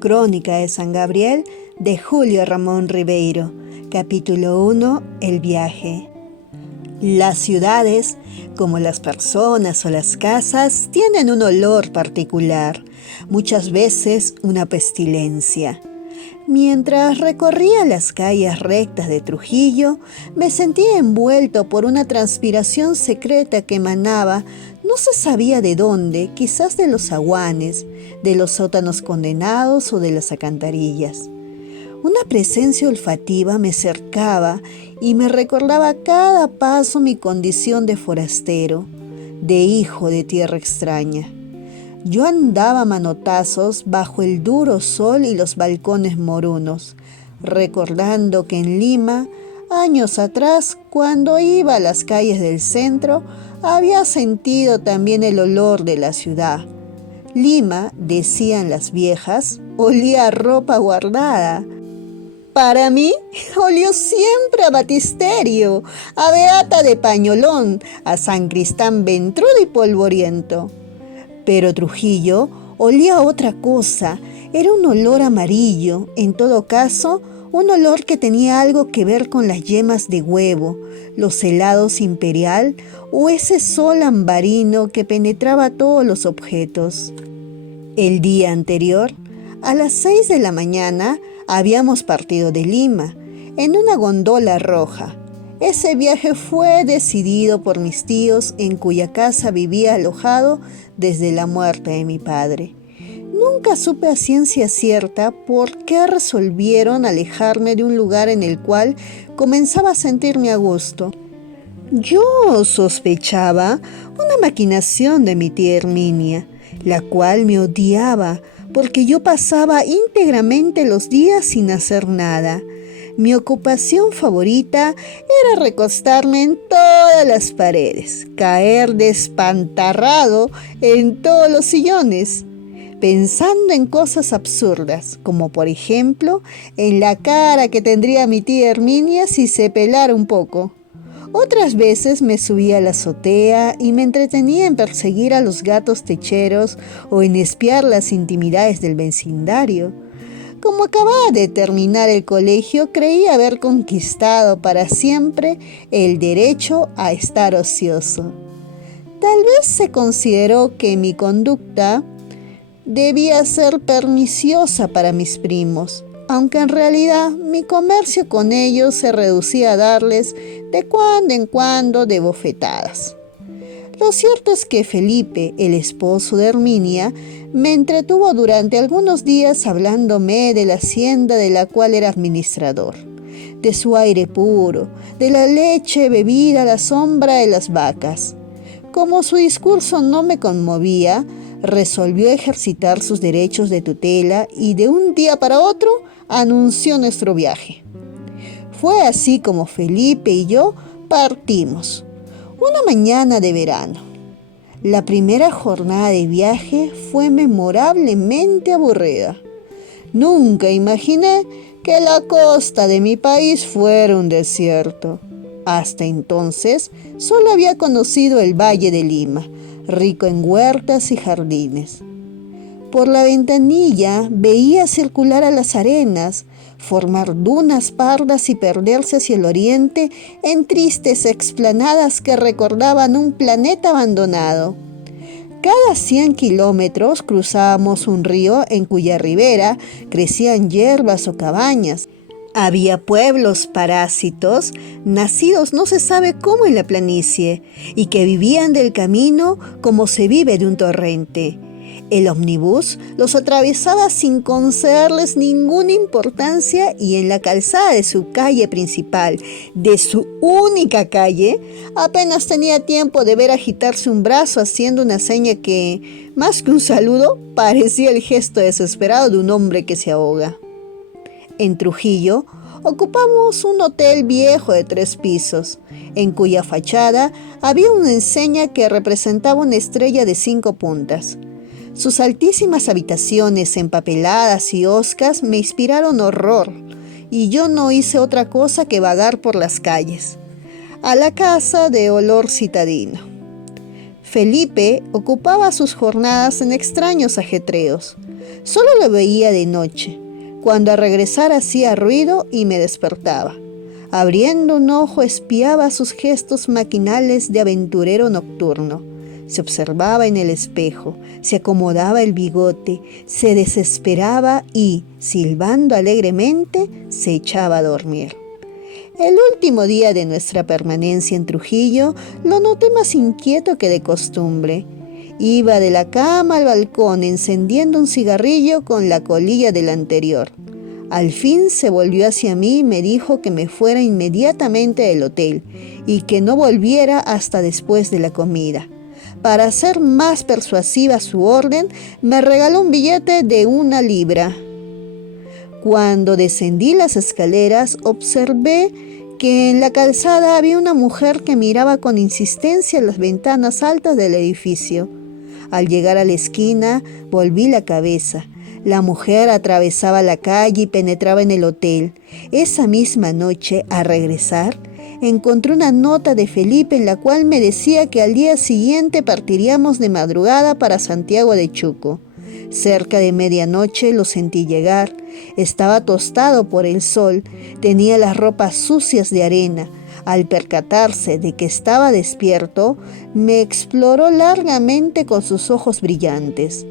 Crónica de San Gabriel de Julio Ramón Ribeiro. Capítulo 1. El viaje. Las ciudades, como las personas o las casas, tienen un olor particular, muchas veces una pestilencia. Mientras recorría las calles rectas de Trujillo, me sentía envuelto por una transpiración secreta que emanaba, no se sabía de dónde, quizás de los zaguanes, de los sótanos condenados o de las alcantarillas. Una presencia olfativa me cercaba y me recordaba a cada paso mi condición de forastero, de hijo de tierra extraña. Yo andaba a manotazos bajo el duro sol y los balcones morunos, recordando que en Lima, años atrás, cuando iba a las calles del centro, había sentido también el olor de la ciudad. Lima, decían las viejas, olía a ropa guardada. Para mí, olió siempre a batisterio, a beata de pañolón, a San Cristán ventrudo y polvoriento. Pero Trujillo olía a otra cosa, era un olor amarillo, en todo caso, un olor que tenía algo que ver con las yemas de huevo, los helados imperial o ese sol ambarino que penetraba todos los objetos. El día anterior, a las 6 de la mañana, habíamos partido de Lima, en una gondola roja. Ese viaje fue decidido por mis tíos en cuya casa vivía alojado desde la muerte de mi padre. Nunca supe a ciencia cierta por qué resolvieron alejarme de un lugar en el cual comenzaba a sentirme a gusto. Yo sospechaba una maquinación de mi tía Herminia, la cual me odiaba porque yo pasaba íntegramente los días sin hacer nada. Mi ocupación favorita era recostarme en todas las paredes, caer despantarrado en todos los sillones, pensando en cosas absurdas, como por ejemplo en la cara que tendría mi tía Herminia si se pelara un poco. Otras veces me subía a la azotea y me entretenía en perseguir a los gatos techeros o en espiar las intimidades del vecindario. Como acababa de terminar el colegio, creí haber conquistado para siempre el derecho a estar ocioso. Tal vez se consideró que mi conducta debía ser perniciosa para mis primos, aunque en realidad mi comercio con ellos se reducía a darles de cuando en cuando de bofetadas. Lo cierto es que Felipe, el esposo de Herminia, me entretuvo durante algunos días hablándome de la hacienda de la cual era administrador, de su aire puro, de la leche bebida a la sombra de las vacas. Como su discurso no me conmovía, resolvió ejercitar sus derechos de tutela y de un día para otro anunció nuestro viaje. Fue así como Felipe y yo partimos. Una mañana de verano. La primera jornada de viaje fue memorablemente aburrida. Nunca imaginé que la costa de mi país fuera un desierto. Hasta entonces solo había conocido el Valle de Lima, rico en huertas y jardines. Por la ventanilla veía circular a las arenas, formar dunas pardas y perderse hacia el oriente en tristes explanadas que recordaban un planeta abandonado. Cada 100 kilómetros cruzábamos un río en cuya ribera crecían hierbas o cabañas. Había pueblos parásitos, nacidos no se sabe cómo en la planicie, y que vivían del camino como se vive de un torrente. El ómnibus los atravesaba sin concederles ninguna importancia y en la calzada de su calle principal, de su única calle, apenas tenía tiempo de ver agitarse un brazo haciendo una seña que, más que un saludo, parecía el gesto desesperado de un hombre que se ahoga. En Trujillo ocupamos un hotel viejo de 3 pisos, en cuya fachada había una enseña que representaba una estrella de 5 puntas. Sus altísimas habitaciones empapeladas y hoscas me inspiraron horror, y yo no hice otra cosa que vagar por las calles, a la casa de olor citadino. Felipe ocupaba sus jornadas en extraños ajetreos. Solo lo veía de noche. Cuando al regresar hacía ruido y me despertaba. Abriendo un ojo espiaba sus gestos maquinales de aventurero nocturno. Se observaba en el espejo, se acomodaba el bigote, se desesperaba y, silbando alegremente, se echaba a dormir. El último día de nuestra permanencia en Trujillo lo noté más inquieto que de costumbre. Iba de la cama al balcón encendiendo un cigarrillo con la colilla del anterior. Al fin se volvió hacia mí y me dijo que me fuera inmediatamente del hotel y que no volviera hasta después de la comida. Para hacer más persuasiva su orden, me regaló un billete de 1 libra. Cuando descendí las escaleras, observé que en la calzada había una mujer que miraba con insistencia las ventanas altas del edificio. Al llegar a la esquina, volví la cabeza. La mujer atravesaba la calle y penetraba en el hotel. Esa misma noche, al regresar, encontré una nota de Felipe en la cual me decía que al día siguiente partiríamos de madrugada para Santiago de Chuco. Cerca de medianoche lo sentí llegar. Estaba tostado por el sol, tenía las ropas sucias de arena. Al percatarse de que estaba despierto, me exploró largamente con sus ojos brillantes.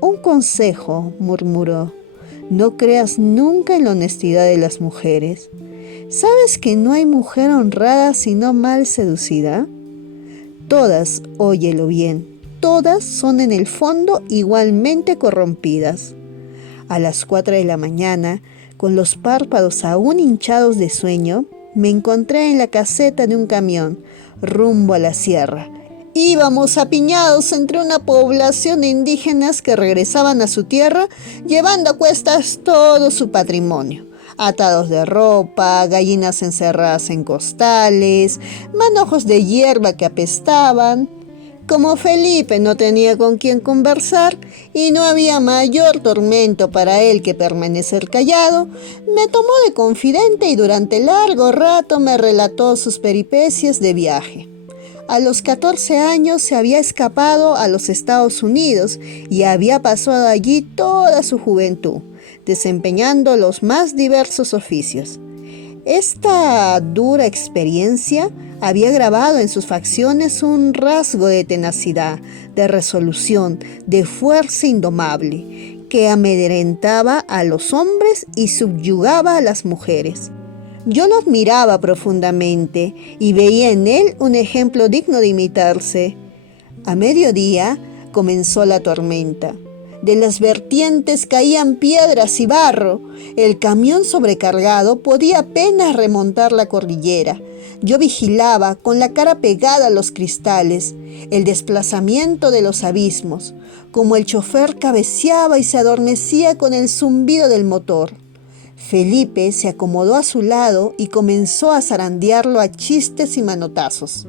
«Un consejo», murmuró, «no creas nunca en la honestidad de las mujeres. ¿Sabes que no hay mujer honrada sino mal seducida? Todas, óyelo bien, todas son en el fondo igualmente corrompidas». A las 4 de la mañana, con los párpados aún hinchados de sueño, me encontré en la caseta de un camión, rumbo a la sierra. Íbamos apiñados entre una población de indígenas que regresaban a su tierra, llevando a cuestas todo su patrimonio. Atados de ropa, gallinas encerradas en costales, manojos de hierba que apestaban. Como Felipe no tenía con quién conversar y no había mayor tormento para él que permanecer callado, me tomó de confidente y durante largo rato me relató sus peripecias de viaje. A los 14 años se había escapado a los Estados Unidos y había pasado allí toda su juventud, desempeñando los más diversos oficios. Esta dura experiencia había grabado en sus facciones un rasgo de tenacidad, de resolución, de fuerza indomable, que amedrentaba a los hombres y subyugaba a las mujeres. Yo lo admiraba profundamente y veía en él un ejemplo digno de imitarse. A mediodía comenzó la tormenta. De las vertientes caían piedras y barro. El camión sobrecargado podía apenas remontar la cordillera. Yo vigilaba con la cara pegada a los cristales el desplazamiento de los abismos, como el chofer cabeceaba y se adormecía con el zumbido del motor. Felipe se acomodó a su lado y comenzó a zarandearlo a chistes y manotazos.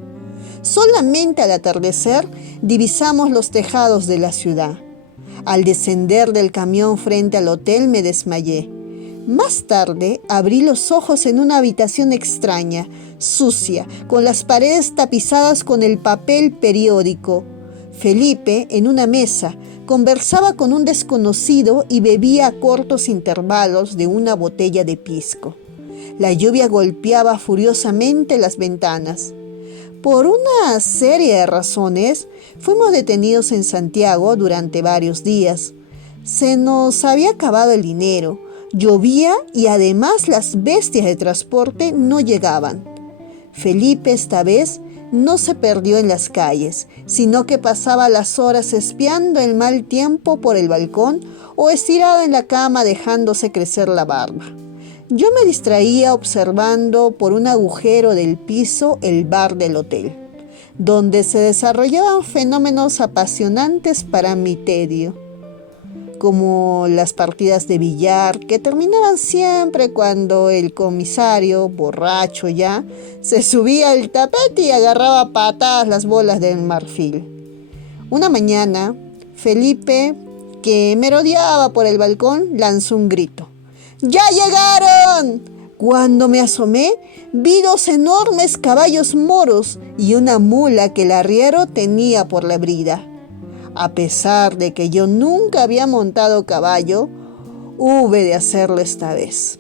Solamente al atardecer divisamos los tejados de la ciudad. Al descender del camión frente al hotel me desmayé. Más tarde abrí los ojos en una habitación extraña, sucia, con las paredes tapizadas con el papel periódico. Felipe, en una mesa, conversaba con un desconocido y bebía a cortos intervalos de una botella de pisco. La lluvia golpeaba furiosamente las ventanas. Por una serie de razones, fuimos detenidos en Santiago durante varios días. Se nos había acabado el dinero, llovía y además las bestias de transporte no llegaban. Felipe esta vez no se perdió en las calles, sino que pasaba las horas espiando el mal tiempo por el balcón o estirado en la cama dejándose crecer la barba. Yo me distraía observando por un agujero del piso el bar del hotel, donde se desarrollaban fenómenos apasionantes para mi tedio, como las partidas de billar que terminaban siempre cuando el comisario, borracho ya, se subía al tapete y agarraba a patadas las bolas del marfil. Una mañana, Felipe, que merodeaba por el balcón, lanzó un grito. ¡Ya llegaron! Cuando me asomé, vi 2 enormes caballos moros y una mula que el arriero tenía por la brida. A pesar de que yo nunca había montado caballo, hube de hacerlo esta vez,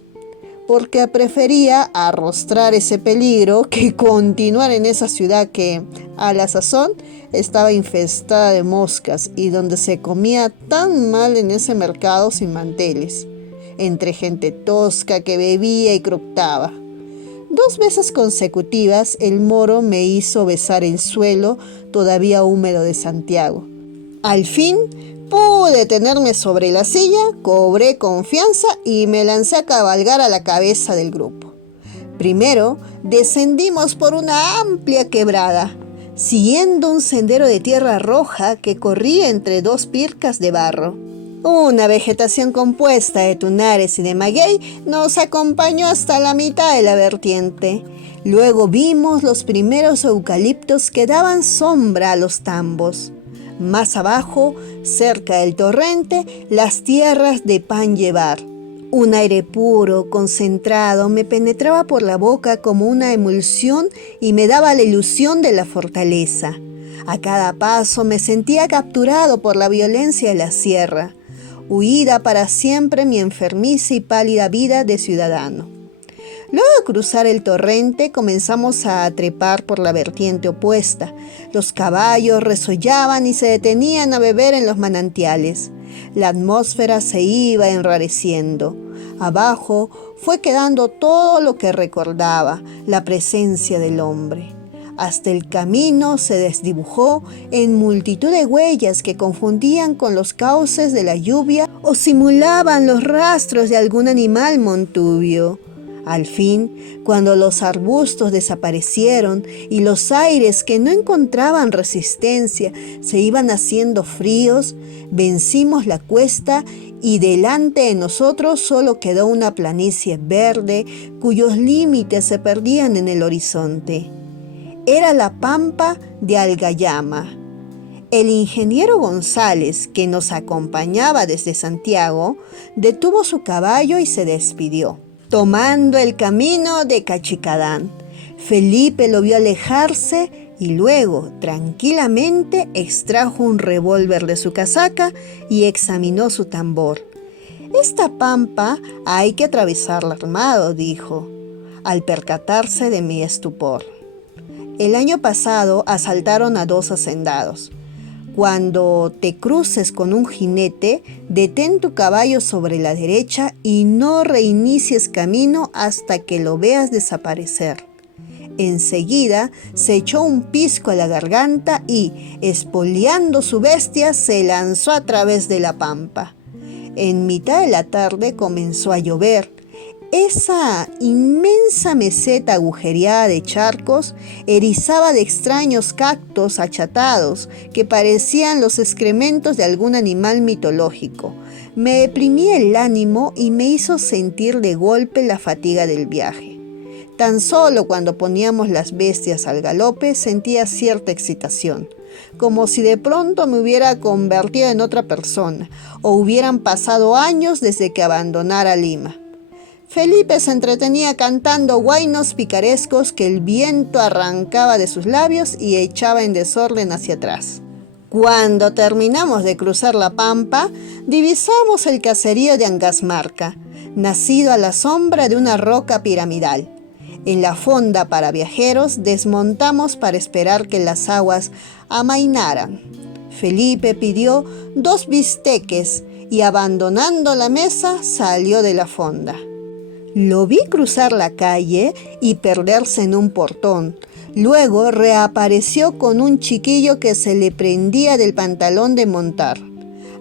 porque prefería arrostrar ese peligro que continuar en esa ciudad que, a la sazón, estaba infestada de moscas y donde se comía tan mal en ese mercado sin manteles, entre gente tosca que bebía y croctaba. 2 veces consecutivas el moro me hizo besar el suelo todavía húmedo de Santiago. Al fin pude tenerme sobre la silla, cobré confianza y me lancé a cabalgar a la cabeza del grupo. Primero descendimos por una amplia quebrada, siguiendo un sendero de tierra roja que corría entre 2 pircas de barro. Una vegetación compuesta de tunares y de maguey nos acompañó hasta la mitad de la vertiente. Luego vimos los primeros eucaliptos que daban sombra a los tambos. Más abajo, cerca del torrente, las tierras de pan llevar. Un aire puro, concentrado, me penetraba por la boca como una emulsión y me daba la ilusión de la fortaleza. A cada paso me sentía capturado por la violencia de la sierra, huida para siempre mi enfermiza y pálida vida de ciudadano. Luego de cruzar el torrente comenzamos a trepar por la vertiente opuesta. Los caballos resollaban y se detenían a beber en los manantiales. La atmósfera se iba enrareciendo. Abajo fue quedando todo lo que recordaba, la presencia del hombre. Hasta el camino se desdibujó en multitud de huellas que confundían con los cauces de la lluvia o simulaban los rastros de algún animal montubio. Al fin, cuando los arbustos desaparecieron y los aires que no encontraban resistencia se iban haciendo fríos, vencimos la cuesta y delante de nosotros solo quedó una planicie verde cuyos límites se perdían en el horizonte. Era la pampa de Algayama. El ingeniero González, que nos acompañaba desde Santiago, detuvo su caballo y se despidió, tomando el camino de Cachicadán. Felipe lo vio alejarse y luego, tranquilamente, extrajo un revólver de su casaca y examinó su tambor. «Esta pampa hay que atravesarla armado», dijo, al percatarse de mi estupor. El año pasado asaltaron a 2 hacendados. Cuando te cruces con un jinete, detén tu caballo sobre la derecha y no reinicies camino hasta que lo veas desaparecer. Enseguida se echó un pisco a la garganta y, espoleando su bestia, se lanzó a través de la pampa. En mitad de la tarde comenzó a llover. Esa inmensa meseta agujereada de charcos erizaba de extraños cactos achatados que parecían los excrementos de algún animal mitológico. Me deprimía el ánimo y me hizo sentir de golpe la fatiga del viaje. Tan solo cuando poníamos las bestias al galope sentía cierta excitación, como si de pronto me hubiera convertido en otra persona o hubieran pasado años desde que abandonara Lima. Felipe se entretenía cantando huainos picarescos que el viento arrancaba de sus labios y echaba en desorden hacia atrás. Cuando terminamos de cruzar la pampa, divisamos el caserío de Angasmarca, nacido a la sombra de una roca piramidal. En la fonda para viajeros desmontamos para esperar que las aguas amainaran. Felipe pidió 2 bisteques y, abandonando la mesa, salió de la fonda. Lo vi cruzar la calle y perderse en un portón. Luego reapareció con un chiquillo que se le prendía del pantalón de montar.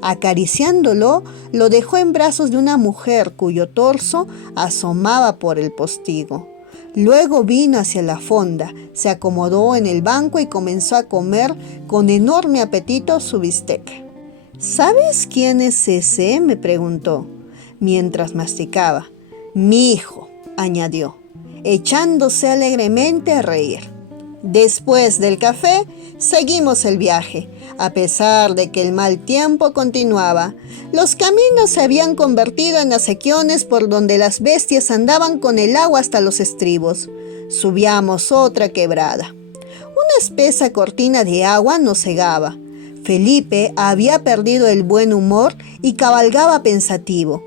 Acariciándolo, lo dejó en brazos de una mujer cuyo torso asomaba por el postigo. Luego vino hacia la fonda, se acomodó en el banco y comenzó a comer con enorme apetito su bistec. «¿Sabes quién es ese?», me preguntó, mientras masticaba. «Mi hijo», añadió, echándose alegremente a reír. Después del café, seguimos el viaje. A pesar de que el mal tiempo continuaba, los caminos se habían convertido en acequiones por donde las bestias andaban con el agua hasta los estribos. Subíamos otra quebrada. Una espesa cortina de agua nos cegaba. Felipe había perdido el buen humor y cabalgaba pensativo,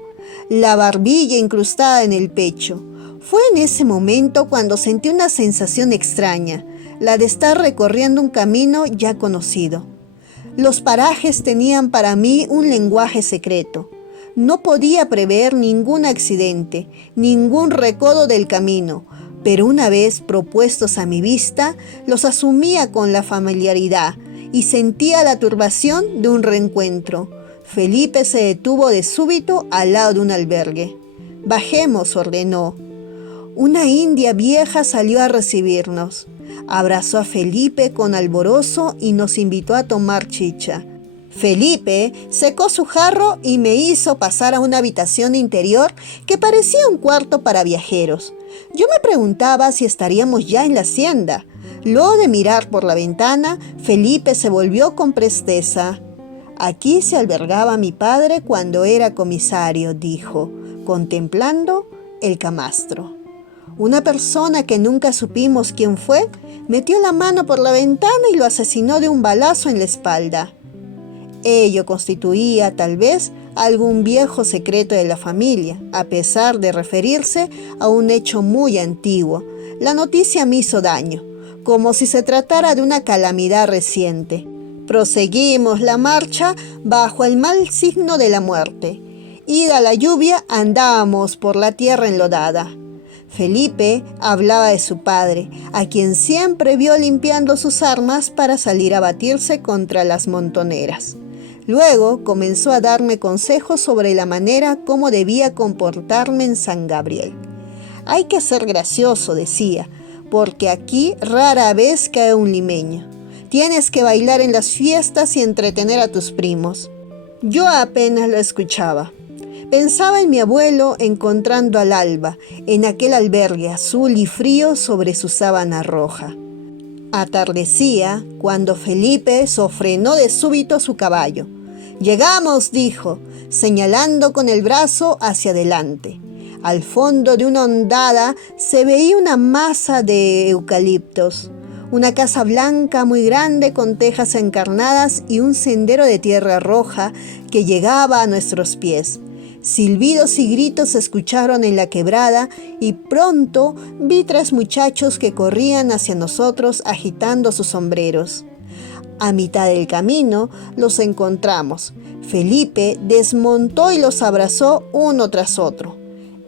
la barbilla incrustada en el pecho. Fue en ese momento cuando sentí una sensación extraña, la de estar recorriendo un camino ya conocido. Los parajes tenían para mí un lenguaje secreto. No podía prever ningún accidente, ningún recodo del camino, pero una vez propuestos a mi vista, los asumía con la familiaridad y sentía la turbación de un reencuentro. Felipe se detuvo de súbito al lado de un albergue. «Bajemos», ordenó. Una india vieja salió a recibirnos. Abrazó a Felipe con alborozo y nos invitó a tomar chicha. Felipe secó su jarro y me hizo pasar a una habitación interior que parecía un cuarto para viajeros. Yo me preguntaba si estaríamos ya en la hacienda. Luego de mirar por la ventana, Felipe se volvió con presteza. «Aquí se albergaba mi padre cuando era comisario», dijo, contemplando el camastro. Una persona que nunca supimos quién fue, metió la mano por la ventana y lo asesinó de un balazo en la espalda. Ello constituía, tal vez, algún viejo secreto de la familia, a pesar de referirse a un hecho muy antiguo. La noticia me hizo daño, como si se tratara de una calamidad reciente. Proseguimos la marcha bajo el mal signo de la muerte. Ida la lluvia, andábamos por la tierra enlodada. Felipe hablaba de su padre, a quien siempre vio limpiando sus armas para salir a batirse contra las montoneras. Luego comenzó a darme consejos sobre la manera como debía comportarme en San Gabriel. «Hay que ser gracioso», decía, «porque aquí rara vez cae un limeño. Tienes que bailar en las fiestas y entretener a tus primos». Yo apenas lo escuchaba. Pensaba en mi abuelo encontrando al alba, en aquel albergue azul y frío sobre su sábana roja. Atardecía cuando Felipe sofrenó de súbito su caballo. «Llegamos», dijo, señalando con el brazo hacia adelante. Al fondo de una hondada se veía una masa de eucaliptos, una casa blanca muy grande con tejas encarnadas y un sendero de tierra roja que llegaba a nuestros pies. Silbidos y gritos se escucharon en la quebrada y pronto vi 3 muchachos que corrían hacia nosotros agitando sus sombreros. A mitad del camino los encontramos. Felipe desmontó y los abrazó uno tras otro.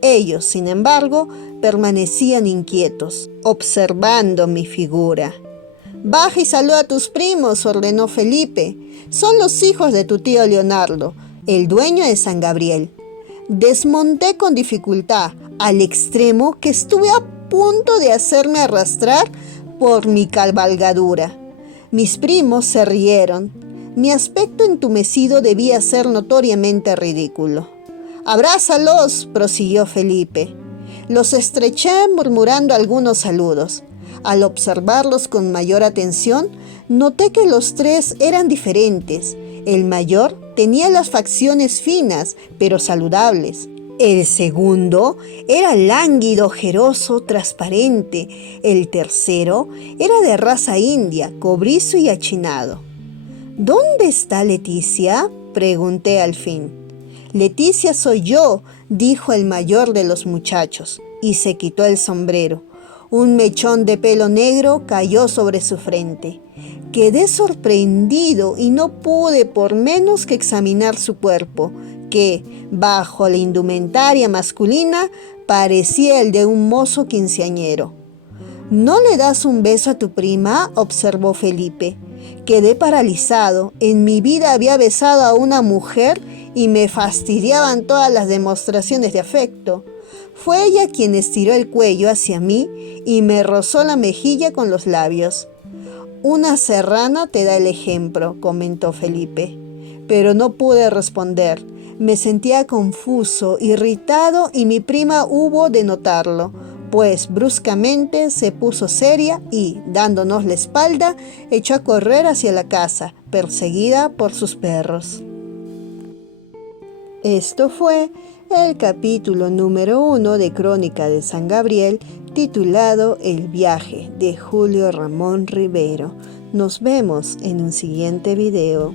Ellos, sin embargo, permanecían inquietos, observando mi figura. «Baja y saluda a tus primos», ordenó Felipe. «Son los hijos de tu tío Leonardo, el dueño de San Gabriel». Desmonté con dificultad, al extremo que estuve a punto de hacerme arrastrar por mi cabalgadura. Mis primos se rieron. Mi aspecto entumecido debía ser notoriamente ridículo. «Abrázalos», prosiguió Felipe. Los estreché murmurando algunos saludos. Al observarlos con mayor atención, noté que los 3 eran diferentes. El mayor tenía las facciones finas, pero saludables. El segundo era lánguido, ojeroso, transparente. El tercero era de raza india, cobrizo y achinado. «¿Dónde está Leticia?», pregunté al fin. «Leticia soy yo», dijo el mayor de los muchachos, y se quitó el sombrero. Un mechón de pelo negro cayó sobre su frente. Quedé sorprendido y no pude por menos que examinar su cuerpo, que, bajo la indumentaria masculina, parecía el de un mozo quinceañero. «¿No le das un beso a tu prima?», observó Felipe. Quedé paralizado. En mi vida había besado a una mujer y me fastidiaban todas las demostraciones de afecto. Fue ella quien estiró el cuello hacia mí y me rozó la mejilla con los labios. «Una serrana te da el ejemplo», comentó Felipe. Pero no pude responder. Me sentía confuso, irritado y mi prima hubo de notarlo, pues bruscamente se puso seria y, dándonos la espalda, echó a correr hacia la casa, perseguida por sus perros. Esto fue el capítulo número 1 de Crónica de San Gabriel, titulado El viaje, de Julio Ramón Rivero. Nos vemos en un siguiente video.